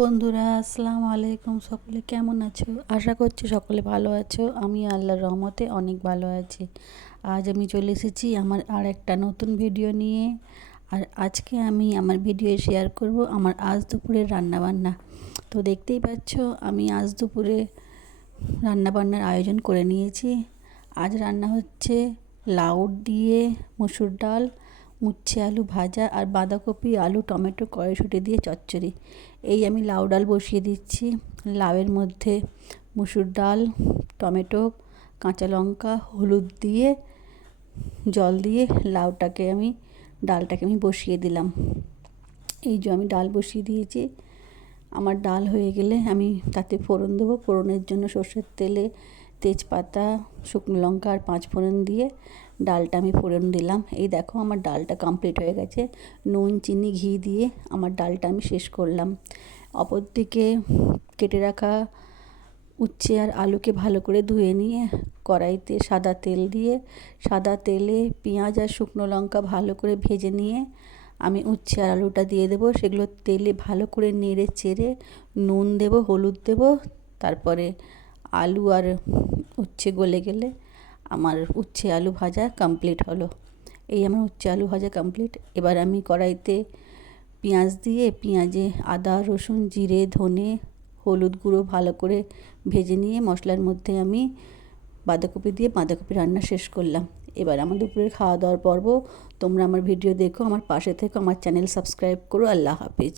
বন্ধুরা, আসসালামু আলাইকুম। সকলে কেমন আছো? আশা করছি সকলে ভালো আছো। আমি আল্লাহর রহমতে অনেক ভালো আছি। আজ আমি চলে এসেছি আমার আর একটা নতুন ভিডিও নিয়ে। আর আজকে আমি আমার ভিডিও শেয়ার করব আমার আজ দুপুরের রান্নাবান্না। তো দেখতেই পাচ্ছ আমি আজ দুপুরে রান্নাবান্নার আয়োজন করে নিয়েছি। আজ রান্না হচ্ছে লাউ দিয়ে মসুর ডাল, উচ্ছে আলু ভাজা আর বাঁধাকপি আলু টমেটো কড়াইশুঁটি দিয়ে চচ্চড়ি। এই আমি লাউ ডাল বসিয়ে দিচ্ছি। লাউয়ের মধ্যে মসুর ডাল, টমেটো, কাঁচা লঙ্কা, হলুদ দিয়ে জল দিয়ে ডালটাকে আমি বসিয়ে দিলাম। এই যে আমি ডাল বসিয়ে দিয়েছি। আমার ডাল হয়ে গেলে আমি তাতে ফোড়ন দেবো। ফোড়নের জন্য সর্ষের তেলে তেজপাতা, শুকনো লঙ্কা আর 5 ফোড়ন দিয়ে ডালটা আমি ফোড়ন দিলাম। এই দেখো আমার ডালটা কমপ্লিট হয়ে গেছে। নুন, চিনি, ঘি দিয়ে আমার ডালটা আমি শেষ করলাম। অপরদিকে কেটে রাখা উচ্ছে আর আলুকে ভালো করে ধুয়ে নিয়ে কড়াইতে সাদা তেলে পেঁয়াজ আর শুকনো লঙ্কা ভালো করে ভেজে নিয়ে আমি উচ্ছে আর আলুটা দিয়ে দেবো। সেগুলো তেলে ভালো করে নেড়ে চেড়ে নুন দেবো, হলুদ দেবো। তারপরে আলু আর উচ্ছে গলে গেলে আমার উচ্ছে আলু ভাজা কমপ্লিট হলো। এই আমার উচ্ছে আলু ভাজা কমপ্লিট। এবার আমি কড়াইতে পেঁয়াজ দিয়ে পেঁয়াজে আদা, রসুন, জিরে, ধনে, হলুদ গুঁড়ো ভালো করে ভেজে নিয়ে মশলার মধ্যে আমি বাঁধাকপি রান্না শেষ করলাম। এবার আমার দুপুরের খাওয়া দাওয়ার পর্ব। তোমরা আমার ভিডিও দেখো, আমার পাশে থেকো, আমার চ্যানেল সাবস্ক্রাইব করো। আল্লাহ হাফিজ।